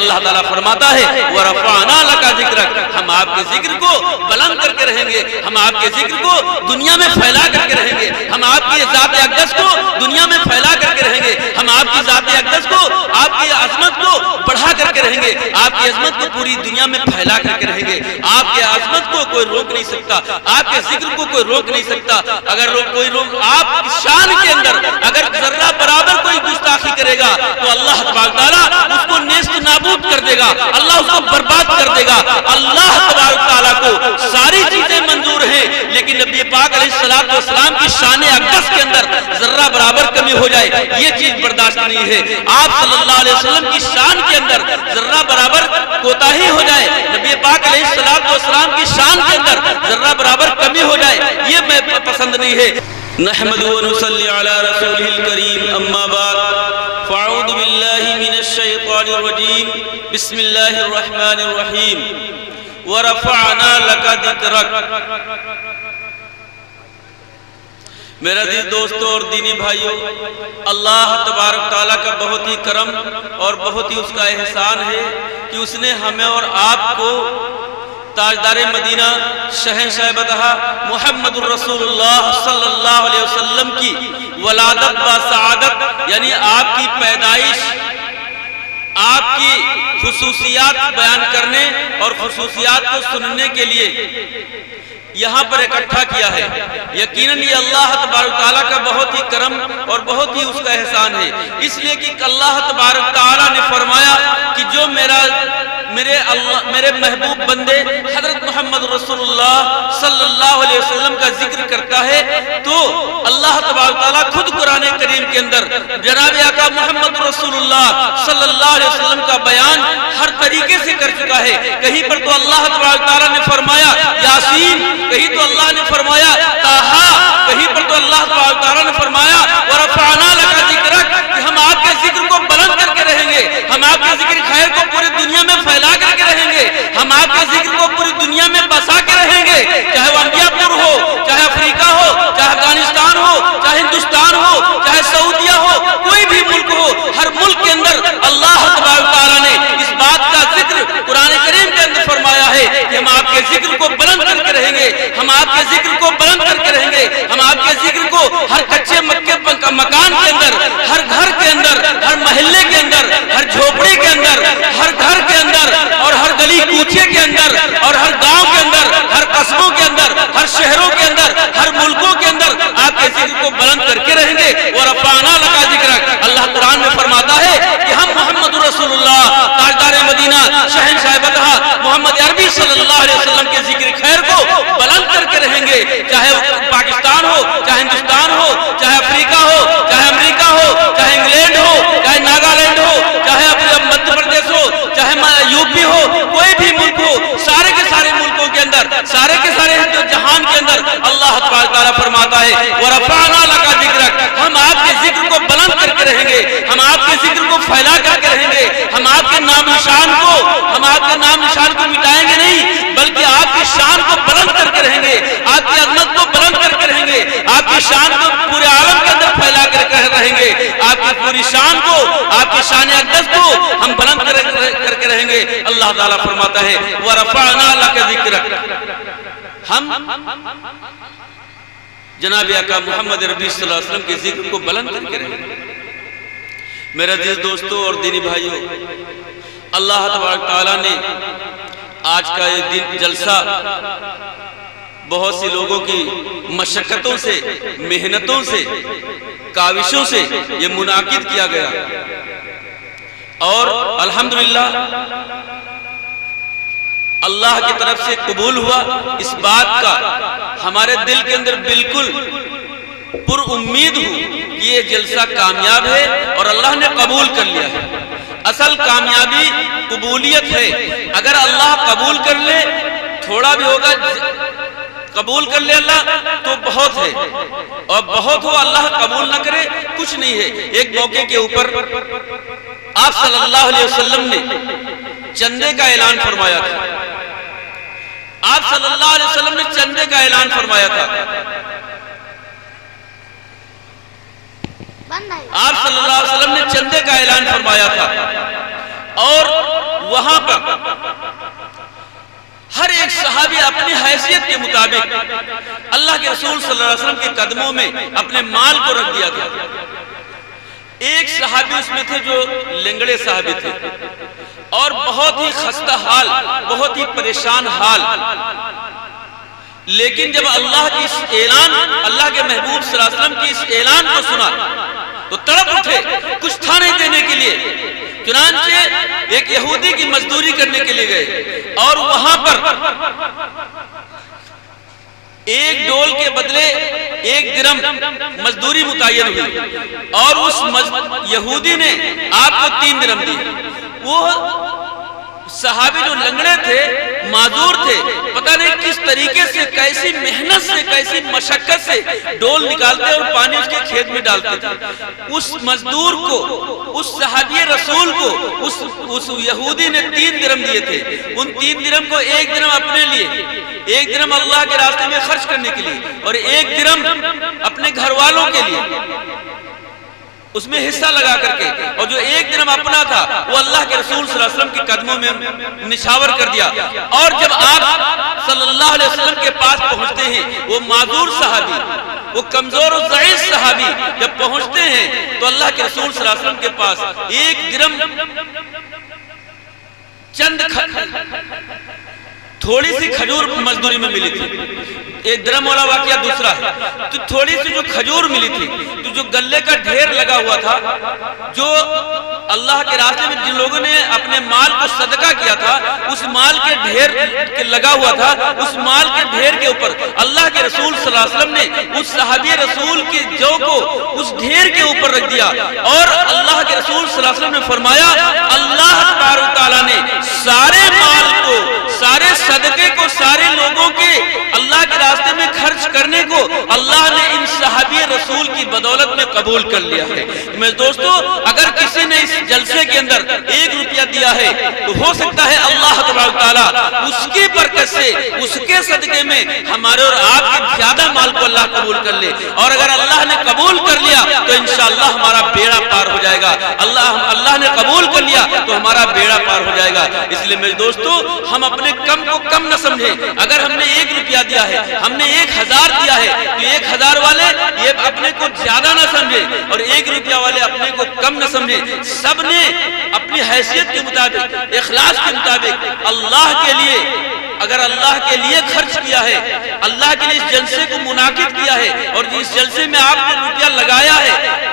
اللہ تعالیٰ فرماتا ہے وَرَفَعْنَا لَكَ ذِكْرَكَ، ہم آپ کے ذکر کو بلند کر کے رہیں گے، ہم آپ کے ذکر کو دنیا میں پھیلا کر کے رہیں گے، ہم آپ کی ذات اقدس کو دنیا میں پھیلا کر کے رہیں گے، ہم آپ کی ذات اقدس کو، آپ کی عظمت کو بڑھا کر کے رہیں گے، آپ کی عظمت کو پوری دنیا میں پھیلا کر کے رہیں گے۔ آپ کی عظمت کو کوئی روک نہیں سکتا، آپ کے ذکر کو کوئی روک نہیں سکتا۔ اگر کوئی لوگ آپ کی شان کے اندر اگر ذرہ برابر کوئی گستاخی کرے گا تو اللہ تبارک تعالیٰ اس کو نیست نابود کر دے گا، اللہ اس کو برباد کر دے گا۔ اللہ تبارک تعالیٰ کو ساری چیزیں منظور ہیں، لیکن نبی پاک علیہ السلام کی شان اقدس کے اندر ذرہ برابر کمی ہو جائے یہ چیز برداشت نہیں ہے۔ آپ صلی اللہ علیہ وسلم کی شان کے اندر ذرہ برابر کوتاہی ہو جائے، نبی پاک علیہ السلام کی شان کے اندر ذرہ برابر کمی ہو جائے، یہ میں پسند نہیں ہے۔ نحمدہ و نصلی علی رسولہ الکریم، اما بعد فاعوذ باللہ من الشیطان الرجیم، بسم اللہ الرحمن الرحیم۔ وَرَفَعْنَا لَكَ ذِكْرَكَ۔ میرے عزیز دوستوں اور دینی بھائیوں، اللہ تبارک تعالیٰ کا بہت ہی کرم اور بہت ہی اس کا احسان ہے کہ اس نے ہمیں اور آپ کو تاجدار مدینہ شہنشاہ بدہا محمد الرسول اللہ صلی اللہ علیہ وسلم کی ولادت با سعادت، یعنی آپ کی پیدائش، آپ کی خصوصیات بیان کرنے اور خصوصیات کو سننے کے لیے یہاں پر اکٹھا کیا ہے۔ یقیناً یہ اللہ تبارک تعالیٰ کا بہت ہی کرم اور بہت ہی اس کا احسان ہے، اس لیے کہ اللہ تبارک تعالیٰ نے فرمایا کہ جو میرے محبوب بندے حضرت محمد رسول اللہ صلی اللہ علیہ وسلم کا ذکر کرتا ہے تو اللہ تبارک تعالیٰ خود قرآن کریم کے اندر جناب آقا محمد رسول اللہ صلی اللہ علیہ وسلم کا بیان ہر طریقے سے کر چکا ہے۔ کہیں پر تو اللہ تبارک تعالیٰ نے فرمایا یاسین، کہیں تو اللہ نے فرمایا طٰہٰ، کہیں پر تو اللہ تعالیٰ نے فرمایا وَرَفَعْنَا لَكَ ذِكْرَكَ، کہ ہم آپ کے ذکر کو بلند کر کے رہیں گے، ہم آپ کے ذکر خیر کو پوری دنیا میں پھیلا کر کے رہیں گے، ہم آپ کے ذکر کو پوری دنیا میں بسا کے رہیں گے، چاہے وہ انبیاء پور ہو، چاہے افریقہ ہو، چاہے افغانستان ہو، چاہے ہندوستان ہو، چاہے سعودیہ ہو، کوئی بھی ملک ہو، ہر ملک کے اندر اللہ تبارک تعالیٰ نے اس بات کا ذکر قرآن کریم کے اندر فرمایا ہے کہ ہم آپ کے ذکر کو بلند کر کے رہیں گے، ہم آپ کے ذکر کو بلند کر کے رہیں گے، ہم آپ کے ذکر کو ہر کچے مکان کے اندر، ہر گھر کے اندر، ہر محلے کے اندر، ہر جھوپڑی کے اندر، ہر گھر کے اندر اور ہر گلی کوچے کے اندر اور ہر گاؤں کے اندر، ہر قصبوں کے اندر، ہر شہروں کے اندر، ہر ملکوں کے اندر آپ کے ذکر کو بلند کر کے رہیں گے۔ وَرَفَعْنَا لَكَ ذِكْرَكَ، اللہ قرآن میں فرماتا ہے کہ ہم محمد رسول اللہ تاجدار مدینہ شہنشاہ بدہا محمد عربی صلی اللہ علیہ وسلم کے ذکر خیر کو بلند کر کے رہیں گے، چاہے پاکستان ہو، چاہے ہندوستان ہو، چاہے افریقہ ہو، چاہے امریکہ ہو، چاہے انگلینڈ ہو، چاہے ناگالینڈ ہو، چاہے مدھیہ پردیش ہو، چاہے یو پی ہو، کوئی بھی ملک ہو، سارے کے سارے ملکوں کے اندر، سارے کے سارے جہان کے اندر اللہ تبارک تعالیٰ فرماتا ہے وَرَفَعْنَا لَكَ ذِكْرَكَ، ہم آپ کے ذکر کو بلند کر کے رہیں گے، ہم آپ کے ذکر کو پھیلا کر کے رہیں گے، ہم آپ کے نام نشان کو مٹائیں گے نہیں، بلکہ آپ کی شان کو بلند کر کے رہیں گے، آپ کی عظمت کو بلند کر کے رہیں گے، آپ کی شان کو پورے عالم کے اندر پھیلا کر کے رہیں گے، آپ کی پوری شان کو، آپ کی شان اقدس کو ہم بلند کر کے رہیں گے۔ اللہ تعالیٰ فرماتا ہے وَرَفَعْنَا لَكَ ذِكْرَكَ، ہم جناب آقا محمد عربی صلی اللہ علیہ وسلم کے ذکر کو بلند کر کے رہیں گے۔ میرے عزیز دوستوں اور دینی بھائیوں، اللہ تبارک تعالیٰ نے آج کا یہ دن جلسہ بہت سی لوگوں کی مشقتوں سے، محنتوں سے، کاوشوں سے یہ منعقد کیا گیا اور الحمدللہ اللہ کی طرف سے قبول ہوا۔ اس بات کا ہمارے دل کے اندر بالکل پر امید ہوں کہ یہ جلسہ کامیاب ہے اور اللہ نے قبول کر لیا ہے۔ اصل کامیابی قبولیت ہے، اگر اللہ قبول کر لے تھوڑا بھی ہوگا، قبول کر لے اللہ تو بہت ہے، اور بہت ہو اللہ قبول نہ کرے کچھ نہیں ہے۔ ایک موقع کے اوپر آپ صلی اللہ علیہ وسلم نے چندے کا اعلان فرمایا تھا، آپ صلی اللہ علیہ وسلم نے چندے کا اعلان فرمایا تھا، آپ صلی اللہ علیہ وسلم نے چندے کا اعلان فرمایا تھا اور وہاں پر ہر ایک صحابی اپنی حیثیت کے مطابق اللہ کے رسول صلی اللہ علیہ وسلم کے قدموں میں اپنے مال کو رکھ دیا تھا۔ ایک صحابی اس میں تھے جو لنگڑے صحابی تھے اور بہت ہی خستہ حال، بہت ہی پریشان حال، لیکن جب اللہ کی اس اعلان، اللہ کے محبوب صلی اللہ علیہ وسلم کی اس اعلان کو سنا تو تڑپ اٹھے، کچھ تھا نہیں دینے کے لیے۔ چنانچہ ایک یہودی کی مزدوری کرنے کے لیے گئے اور وہاں پر ایک ڈول کے بدلے 1 درم مزدوری متعین ہوئی اور اس یہودی نے آپ کو 3 درم دی۔ وہ صحابی جو لنگڑے تھے، معذور تھے، پتہ نہیں کس طریقے سے، کیسی محنت سے، کیسی مشقت سے ڈول نکالتے اور پانی اس کے کھیت میں ڈالتے تھے۔ اس مزدور کو، اس صحابی رسول کو اس یہودی نے 3 درم دیے تھے۔ ان 3 درم کو 1 درم اپنے لیے، 1 درم اللہ کے راستے میں خرچ کرنے کے لیے اور 1 درم اپنے گھر والوں کے لیے اس میں حصہ لگا کر کے، اور جو 1 درم اپنا تھا وہ اللہ کے رسول صلی اللہ علیہ وسلم کے قدموں میں نشاور کر دیا۔ اور جب آپ صلی اللہ علیہ وسلم کے پاس پہنچتے ہیں، وہ معذور صحابی، وہ کمزور و ضعیف صحابی جب پہنچتے ہیں تو اللہ کے رسول صلی اللہ علیہ وسلم کے پاس 1 درم چند تھوڑی سی کھجور مزدوری میں ملی تھی۔ 1 درم والا واقعہ دوسرا ہے، تو تھوڑی سی جو کھجور ملی تھی، تو جو گلے کا ڈھیر لگا ہوا تھا، جو اللہ کے راستے میں جن لوگوں نے اپنے مال کو صدقہ کیا تھا، اس مال کے ڈھیر لگا ہوا تھا، اس مال کے ڈھیر کے اوپر اللہ کے رسول صلی اللہ علیہ وسلم نے اس صحابی رسول کی جو کو اس ڈھیر کے اوپر رکھ دیا اور اللہ کے رسول صلی اللہ علیہ وسلم نے فرمایا، اللہ تبارک تعالیٰ نے سارے مال کو، سارے صدقے کو، سارے لوگوں کے اللہ کے راستے میں خرچ کرنے کو اللہ نے ان صحابی رسول کی بدولت میں قبول کر لیا ہے۔ میں دوستو، اگر کسی نے اس جلسے کے اندر 1 روپیہ دیا ہے تو ہو سکتا ہے اللہ تبارک تعالیٰ اس کی برکت سے، اس کے صدقے میں ہمارے اور آپ کے زیادہ مال کو اللہ قبول کر لے، اور اگر اللہ نے قبول کر لیا تو انشاءاللہ ہمارا بیڑا پار ہو جائے گا۔ اللہ نے قبول کر لیا تو ہمارا بیڑا پار ہو جائے گا۔ اس لیے میرے دوستو، ہم اپنے کم کو کم نہ سمجھیں۔ اگر ہم نے 1 روپیہ دیا ہے، ہم نے 1000 دیا ہے تو 1000 والے یہ اپنے کو زیادہ نہ سمجھے اور 1 روپیہ والے اپنے کو کم نہ سمجھے۔ سب نے اپنی حیثیت کے مطابق، اخلاص کے مطابق اللہ کے لیے، اگر اللہ کے لیے خرچ کیا ہے، اللہ کے لیے اس جلسے کو منعقد کیا ہے اور اس جلسے میں آپ نے روپیہ لگایا ہے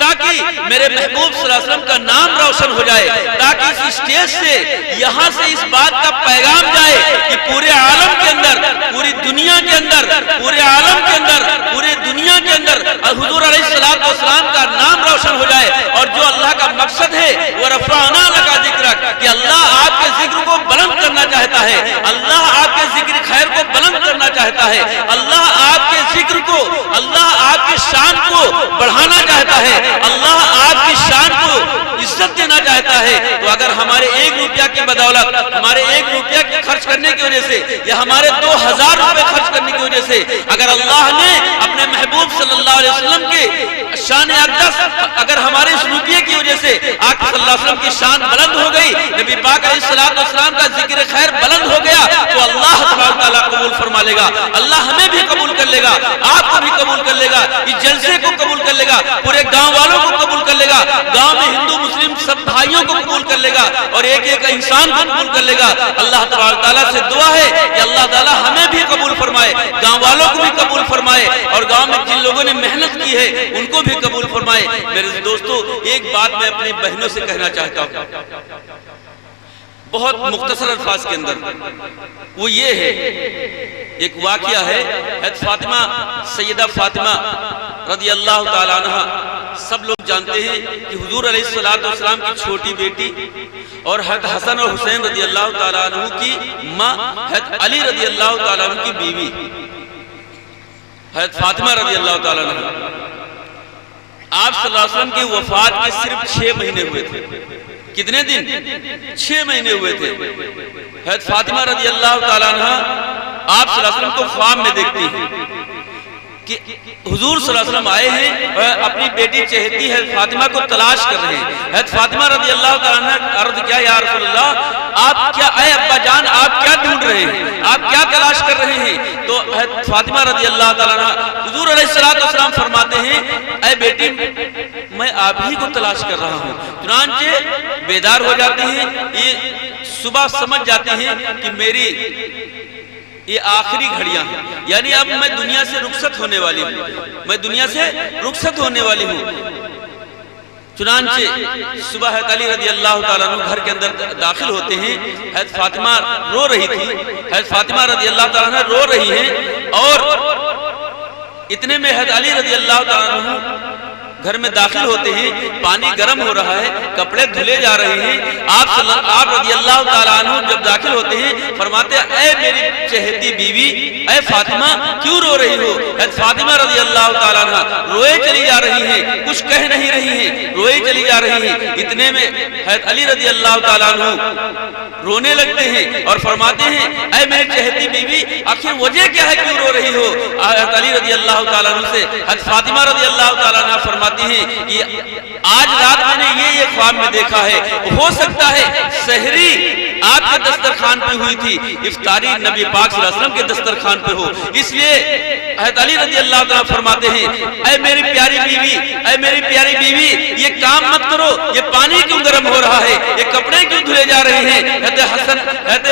تاکہ میرے محبوب صلی اللہ علیہ وسلم کا نام روشن ہو جائے، تاکہ اس اسٹیج سے، یہاں سے اس بات کا پیغام جائے کہ پورے عالم کے اندر، پوری دنیا کے اندر، پورے عالم کے اندر، پورے دنیا کے اندر حضور علیہ السلام کا نام روشن ہو جائے۔ اور جو اللہ کا مقصد ہے وہ رفعنا لک ذکرک، کہ اللہ آپ کے ذکر کو بلند کرنا چاہتا ہے، اللہ آپ کے ذکر خیر کو بلند کرنا چاہتا ہے، اللہ آپ کے ذکر کو، اللہ آپ کی شان کو بڑھانا چاہتا ہے، اللہ آپ کی شان کو عزت دینا چاہتا ہے۔ تو اگر ہمارے 1 روپیہ کی بدولت، ہمارے 1 روپیہ کی خرچ کرنے کی وجہ سے یا ہمارے 2000 روپے خرچ کرنے کی وجہ سے اگر اللہ نے اپنے محبوب صلی اللہ علیہ وسلم کے شان اقدس، اگر ہمارے اس روپیے کی وجہ سے آقا صلی اللہ علیہ وسلم کی شان بلند ہو گئی، نبی پاک علیہ السلام کا ذکر خیر بلند ہو گیا، تو اللہ تبارک تعالیٰ قبول فرما لے گا۔ اللہ ہمیں بھی قبول کر لے گا، آپ کو بھی قبول کر لے گا، اس جلسے کو قبول کر لے گا، پورے گاؤں والوں کو قبول کر لے گا، گاؤں میں ہندو مسلم سب بھائیوں کو قبول کر لے گا اور ایک ایک انسان کو قبول کر لے گا۔ اللہ تبارک تعالیٰ سے دعا ہے کہ اللہ تعالیٰ ہمیں بھی قبول فرمائے، گاؤں والوں کو بھی قبول فرمائے، اور گاؤں میں جن لوگوں نے محنت کی ہے ان کو بھی قبول فرمائے۔ میرے دوستو، ایک بات میں اپنی بہنوں سے کہنا چاہتا ہوں، بہت مختصر الفاظ کے اندر، وہ یہ ہے، ایک واقعہ ہے، حضرت فاطمہ، سیدہ فاطمہ رضی اللہ تعالیٰ عنہ، سب لوگ جانتے ہیں کہ حضور علیہ السلام کی چھوٹی بیٹی اور حضرت حسن اور حسین رضی اللہ تعالیٰ عنہ کی ماں، حضرت علی رضی اللہ تعالیٰ عنہ کی بیوی حضرت فاطمہ رضی اللہ تعالیٰ عنہ، آپ صلی اللہ علیہ وسلم کی وفات کے صرف 6 مہینے ہوئے تھے۔ کتنے دن؟ 6 مہینے ہوئے تھے۔ حضرت فاطمہ رضی اللہ تعالیٰ عنہ آپ صلی اللہ علیہ وسلم کو خواب میں دیکھتی ہیں کہ حضور صلی اللہ علیہ وسلم آئے ہیں اور اپنی بیٹی چہتی ہے فاطمہ کو تلاش کر رہے ہیں. حضرت فاطمہ رضی اللہ تعالیٰ عنہ نے عرض کیا یا رسول اللہ آپ کیا اے ابا جان آپ کیا ڈھونڈ رہے ہیں, آپ کیا تلاش کر رہے ہیں؟ تو حضرت فاطمہ رضی اللہ تعالیٰ عنہ حضور علیہ السلام فرماتے ہیں اے بیٹی میں آپ ہی کو تلاش کر رہا ہوں. چنانچہ بیدار ہو جاتے ہیں, یہ صبح سمجھ جاتے ہیں کہ میری یہ آخری گھڑیاں ہیں, یعنی اب میں دنیا سے رخصت ہونے والی ہوں, میں دنیا سے رخصت ہونے والی ہوں. چنانچہ صبح حضرت علی رضی اللہ تعالیٰ عنہ گھر کے اندر داخل ہوتے ہیں. حضرت فاطمہ رو رہی تھی, حضرت فاطمہ رضی اللہ تعالیٰ عنہ رو رہی ہیں اور اتنے میں حضرت علی رضی اللہ تعالیٰ عنہ گھر میں داخل ہوتے ہیں. پانی گرم ہو رہا ہے, کپڑے دھلے جا رہے ہیں. آپ رضی اللہ تعالیٰ عنہ جب داخل ہوتے ہیں فرماتے ہیں اے میری چہتی بیوی اے فاطمہ کیوں رو رہی ہو؟ حضرت فاطمہ رضی اللہ تعالیٰ عنہ روئے چلی جا رہی ہیں, کچھ کہہ نہیں رہی ہیں, روئے چلی جا رہی ہیں. اتنے میں حضرت علی رضی اللہ تعالیٰ عنہ رونے لگتے ہیں اور فرماتے ہیں اے میری چہتی بیوی آخر وجہ کیا ہے, کیوں رو رہی ہو؟ حضرت علی رضی اللہ تعالیٰ عنہ سے حضرت فاطمہ رضی اللہ تعالیٰ عنہ فرماتے ہیں کہ آج رات میں نے یہ خواب میں دیکھا ہے, ہو سکتا ہے سحری آپ کے دسترخوان پہ ہوئی تھی, افطاری نبی پاک صلی اللہ علیہ وسلم کے دسترخوان پہ ہو, اس لیے حضرت علی رضی اللہ تعالیٰ فرماتے ہیں اے میری پیاری بیوی, اے میری پیاری بیوی یہ کام مت کرو, یہ پانی کیوں گرم ہو رہا ہے, یہ کپڑے کیوں دھلے جا رہے ہیں؟ حضرت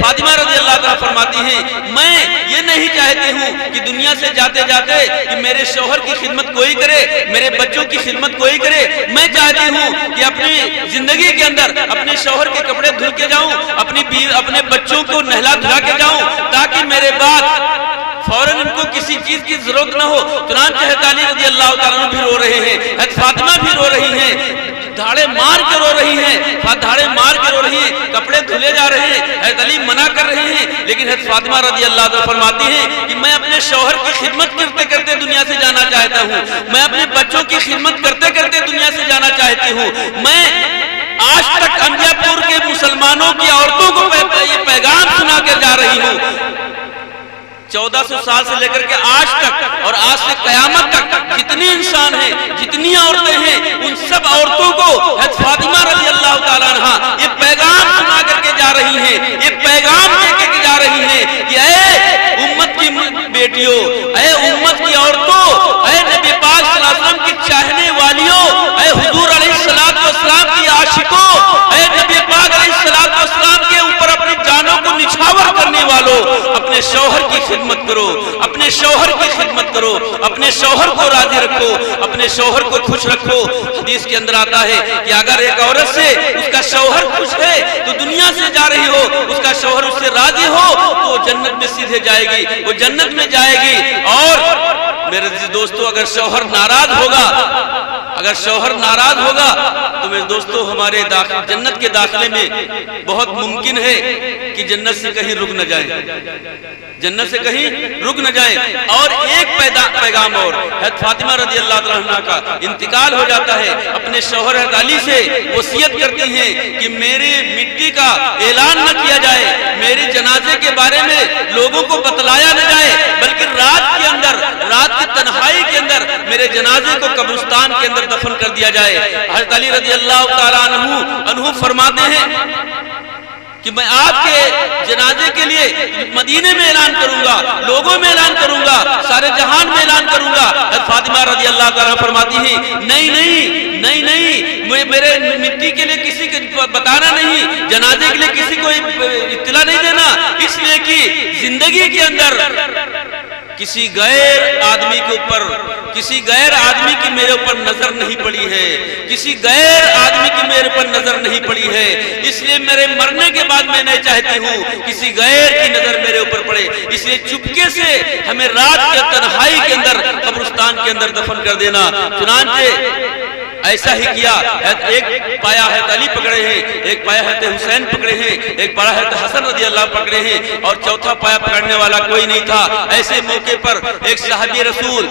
فاطمہ رضی اللہ تعالیٰ فرماتی ہیں میں یہ نہیں چاہتی ہوں کہ دنیا سے جاتے جاتے کہ میرے شوہر کی خدمت کوئی کرے, میرے بچوں کی خدمت کوئی کرے, میں چاہتی ہوں کہ اپنی زندگی کے اندر اپنے شوہر کے کپڑے دھل کے جاؤں, اپنے بچوں کو نہلا دھلا کے جاؤں تاکہ میرے بعد فوراً ان کو کسی چیز کی ضرورت نہ ہو. چنانچہ حضرت علی رضی اللہ تعالیٰ عنہ بھی رو رہے ہیں, حضرت فاطمہ بھی رو رہی ہیں, دھاڑے مار کے رو رہی ہیں, دھاڑے مار کے رو رہی ہیں, کپڑے دھلے جا رہے ہیں, حضرت علی منع کر رہے ہیں. لیکن حضرت فاطمہ رضی اللہ عنہ فرماتی ہیں کہ میں اپنے شوہر کی خدمت کرتے کرتے دنیا سے جانا چاہتا ہوں, میں اپنے بچوں کی خدمت کرتے کرتے دنیا سے جانا چاہتی ہوں. میں آج تک انبیاء پور کے مسلمانوں کی عورتوں کو یہ پیغام سنا کر جا رہی ہوں. 1400 سال سے لے کر کے آج تک اور آج سے قیامت تک جتنی انسان ہیں, جتنی عورتیں ہیں, ان سب عورتوں کو حضرت فاطمہ رضی اللہ تعالیٰ عنہ یہ پیغام سنا کر کے جا رہی ہیں, یہ پیغام دے کے جا رہی ہیں کہ اے امت کی بیٹیوں, اے امت کی عورتوں, اے نبی پاک صلی اللہ علیہ وسلم کی چاہنے والیوں, اے حضور علیہ السلام کی عاشقوں, اے نبی پاک علیہ السلام کے اوپر اپنی جانوں کو نچھاور کرنے والوں, اپنے شوہر کی خدمت کرو, اپنے شوہر کی خدمت کرو, اپنے شوہر کو راضی رکھو, اپنے شوہر کو خوش رکھو. حدیث کے اندر آتا ہے کہ اگر ایک عورت سے اس کا شوہر خوش ہے تو دنیا سے جا رہی ہو, اس کا شوہر اس سے راضی ہو تو وہ جنت میں سیدھے جائے گی, وہ جنت میں جائے گی. اور میرے دوستو اگر شوہر ناراض ہوگا, اگر شوہر ناراض ہوگا تو میرے دوستو ہمارے جنت کے داخلے میں بہت ممکن ہے کہ جنت سے کہیں رک نہ جائے, جنت سے کہیں رک نہ جائے. اور ایک پیغام اور, حضرت فاطمہ رضی اللہ عنہ کا انتقال ہو جاتا ہے, اپنے شوہر حضرت علی سے وصیت کرتی ہیں کہ میری مٹی کا اعلان نہ کیا جائے, میری جنازے کے بارے میں لوگوں کو بتلایا نہ جائے, بلکہ رات کے اندر, رات کی تنہائی کے اندر میرے جنازے کو قبرستان کے اندر دفن کر دیا جائے. حضرت علی رضی اللہ تعالیٰ عنہ فرماتے ہیں کہ میں آپ کے جنازے کے لیے مدینے میں اعلان کروں گا, لوگوں میں اعلان کروں گا, سارے جہان میں اعلان کروں گا. حضرت فاطمہ رضی اللہ تعالیٰ فرماتی ہیں نہیں نہیں نہیں نہیں, میرے مٹی کے لیے کسی کو بتانا نہیں, جنازے کے لیے کسی کو اطلاع نہیں دینا, اس لیے کہ زندگی کے اندر کسی غیر آدمی کے اوپر, کسی غیر آدمی کی میرے اوپر نظر نہیں پڑی ہے, کسی غیر آدمی کی میرے اوپر نظر نہیں پڑی ہے, اس لیے میرے مرنے کے بعد میں نہیں چاہتی ہوں کسی غیر کی نظر میرے اوپر پڑے, اس لیے چپکے سے ہمیں رات کے تنہائی کے اندر قبرستان کے اندر دفن کر دینا. چنانچہ ایسا ہی کیا. ایک پایا حضرت علی پکڑے ہیں, ایک پایا حضرت حسین پکڑے ہیں, ایک پایا حضرت حسن رضی اللہ پکڑے ہیں, اور چوتھا پایا پکڑنے والا کوئی نہیں تھا. ایسے موقع پر ایک صحابی رسول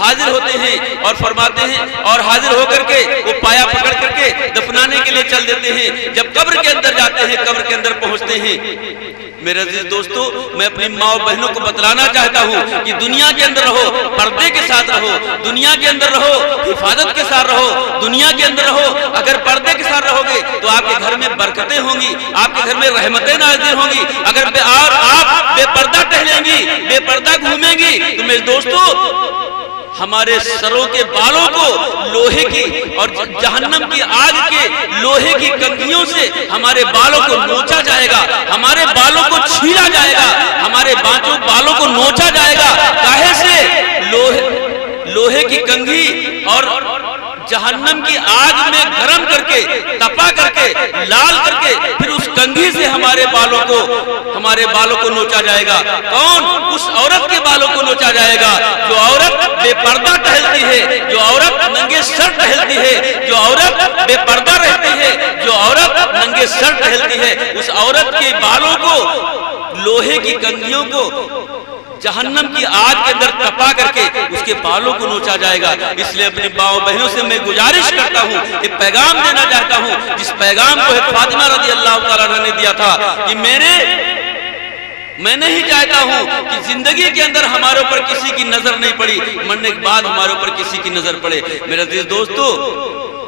حاضر ہوتے ہیں اور فرماتے ہیں, اور حاضر ہو کر کے وہ پایا پکڑ کر کے دفنانے کے لیے چل دیتے ہیں. جب قبر کے اندر جاتے ہیں, قبر کے اندر پہنچتے ہیں, میرے عزیز دوستو، میں اپنی ماں اور بہنوں کو بتلانا چاہتا ہوں کہ دنیا کے اندر رہو، پردے کے ساتھ رہو، دنیا کے اندر رہو، حفاظت کے ساتھ رہو، دنیا کے اندر رہو۔ اگر پردے کے ساتھ رہو گے تو آپ کے گھر میں برکتیں ہوں گی، آپ کے گھر میں رحمتیں نازل ہوں گی۔ اگر آپ بے پردہ ٹہلیں گی، بے پردہ گھومیں گی تو میرے دوستو ہمارے سروں کے بالوں کو لوہے کی اور جہنم کی آگ کے لوہے کی کنگھیوں سے ہمارے بالوں کو نوچا جائے گا، ہمارے بالوں کو چھیلا جائے گا، ہمارے بالوں کو نوچا جائے گا۔ کاہے سے لوہے کی کنگھی اور جہنم کی آگ میں گرم کر کے، تپا کر کے، لال کر کے پھر اس کنگھی سے ہمارے بالوں کو نوچا جائے گا۔ کون؟ اس عورت کے بالوں کو نوچا جائے گا جو عورت بے پردہ ٹہلتی ہے، جو عورت ننگے سر ٹہلتی ہے، جو عورت بے پردہ رہتی ہے، جو عورت ننگے سر ٹہلتی ہے، اس عورت کے بالوں کو، لوہے کی کنگھیوں کو جہنم کی آگ کے اندر تپا کر کے اس کے بالوں کو نوچا جائے گا۔ اس لیے اپنی ماؤں بہنوں سے میں گزارش کرتا ہوں، ایک پیغام دینا چاہتا ہوں، جس پیغام کو فاطمہ رضی اللہ تعالیٰ عنہ نے دیا تھا کہ میں نہیں چاہتا ہوں کہ زندگی کے اندر ہمارے اوپر کسی کی نظر نہیں پڑی، مرنے کے بعد ہمارے اوپر کسی کی نظر پڑے۔ میرے عزیز دوستو،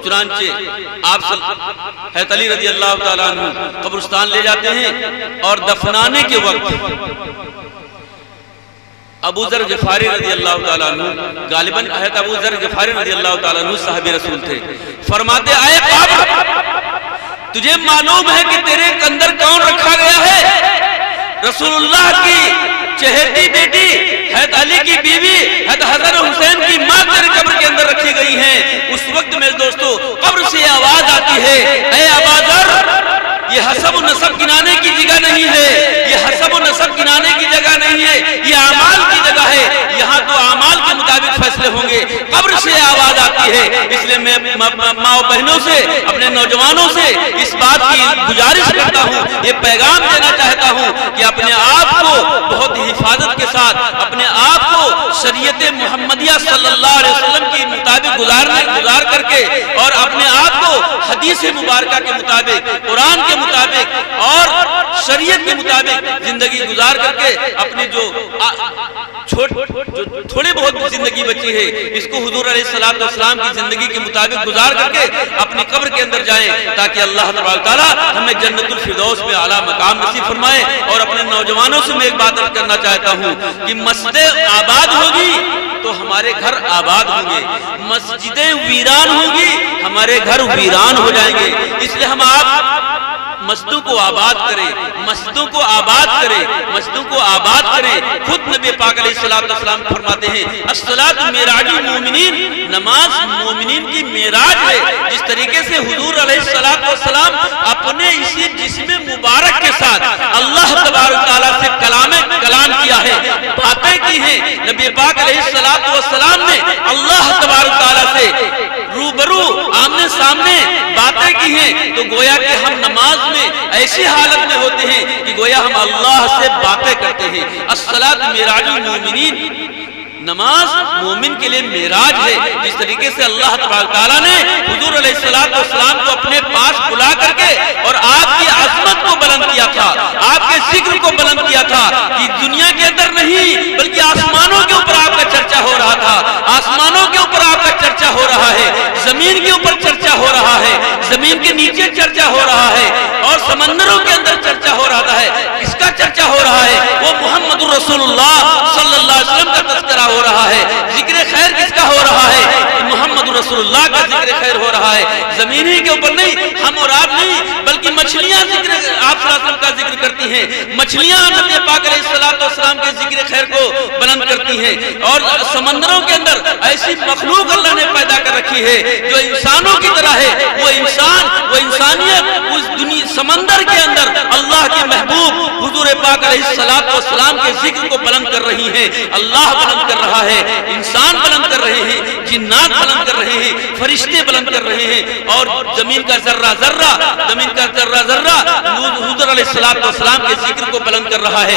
چنانچہ آپ حضرت علی رضی اللہ تعالیٰ عنہ قبرستان لے جاتے ہیں اور دفنانے کے وقت ابو ذر غفاری رضی اللہ تعالیٰ عنہ، غالباً حضرت ابو ذر غفاری رضی اللہ تعالیٰ عنہ صحابی رسول تھے، فرماتے آئے قبر، تجھے معلوم ہے کہ تیرے اندر کون رکھا گیا ہے؟ رسول اللہ کی چہیتی بیٹی حضرت علی کی بیوی حضرت حسین کی ماں تیرے قبر کے اندر رکھی گئی ہیں۔ اس وقت میرے دوستو قبر سے آواز آتی ہے، اے ابا ذر، یہ حسب و نسب گنانے کی جگہ نہیں ہے، یہ حسب و نسب گنانے کی جگہ نہیں ہے، یہ اعمال کی جگہ ہے، یہاں تو اعمال کے مطابق فیصلے ہوں گے۔ قبر سے آواز آتی ہے۔ اس لیے میں ماں و بہنوں سے، اپنے نوجوانوں سے اس بات کی گزارش کرتا ہوں، یہ پیغام دینا چاہتا ہوں کہ اپنے آپ کو بہت حفاظت کے ساتھ، اپنے آپ کو شریعت محمدیہ صلی اللہ علیہ وسلم کی مطابق گزار کر کے اور اپنے آپ کو حدیث مبارکہ کے مطابق، قرآن کے مطابق اور شریعت کے مطابق زندگی گزار کر کے اپنے جو تھوڑی بہت زندگی بچی ہے اس کو حضور علیہ السلام کی زندگی کے مطابق گزار کر کے اپنی قبر کے اندر جائیں، تاکہ اللہ تبارک تعالیٰ ہمیں جنت الفردوس میں اعلیٰ مقام نصیب فرمائے۔ اور اپنے نوجوانوں سے میں ایک بات کرنا چاہتا ہوں کہ مسجدیں آباد ہوگی تو ہمارے گھر آباد ہوں گے، مسجدیں ویران ہوں گی ہمارے گھر ویران ہو جائیں گے۔ اس لیے ہم آپ مسجدوں کو آباد کریں، مسجدوں کو آباد کریں، مسجدوں کو آباد کریں۔ خود نبی پاک علیہ السلام فرماتے ہیں الصلاۃ معراج المومنین، نماز مومنین کی معراج ہے۔ جس طریقے سے حضور علیہ السلام اپنے اسی جسم مبارک کے ساتھ اللہ تبارک تعالیٰ سے کلام کیا ہے، باتیں کی ہیں، نبی پاک علیہ السلام نے اللہ تبارک تعالیٰ سے روبرو آمنے سامنے باتیں کی ہیں، تو گویا کہ ہم نماز میں ایسی حالت میں ہوتے ہیں کہ گویا ہم اللہ سے باتیں کرتے ہیں۔ الصلاۃ معراج المومنین، نماز مومن کے لیے معراج ہے۔ جس طریقے سے اللہ تبارک تعالیٰ نے حضور علیہ السلام کو اپنے پاس بلا کر کے اور آپ کی عظمت کو بلند کیا تھا، آپ کے ذکر کو بلند کیا تھا کہ دنیا کے اندر نہیں بلکہ آسمانوں کے اوپر آپ کا چرچا ہو رہا تھا، آسمانوں کے اوپر آپ کا چرچا ہو رہا ہے، زمین کے اوپر چرچا ہو رہا ہے، زمین کے نیچے چرچا ہو رہا ہے اور سمندروں کے اندر چرچا ہو رہا ہے۔ کس کا چرچا ہو رہا ہے؟ وہ محمد رسول اللہ صلی اللہ علیہ وسلم کا تذکرہ ہو رہا ہے۔ ذکر خیر کس کا ہو رہا ہے؟ محمد رسول اللہ کا ذکر خیر ہو رہا ہے۔ زمینی کے اوپر نہیں، ہم اور آپ نہیں بلکہ مچھلیاں آپ صلی اللہ علیہ وسلم کا ذکر کرتی ہیں، مچھلیاں نبی پاک علیہ السلام کے ذکر خیر کو بلند کرتی ہیں۔ اور سمندروں کے اندر ایسی مخلوق اللہ نے پیدا کر رکھی ہے جو انسانوں کی طرح ہے، وہ انسانیت اس دنیا سمندر کے اندر اللہ کے محبوب حضور پاک علیہ السلام کے ذکر کو بلند کر رہی ہے۔ اللہ بلند کر رہا ہے، انسان بلند کر رہے ہیں، جنات بلند کر رہے ہیں، فرشتے بلند کر رہے ہیں، اور زمین کا ذرہ ذرہ حضور علیہ السلام کے ذکر کو بلند کر رہا ہے۔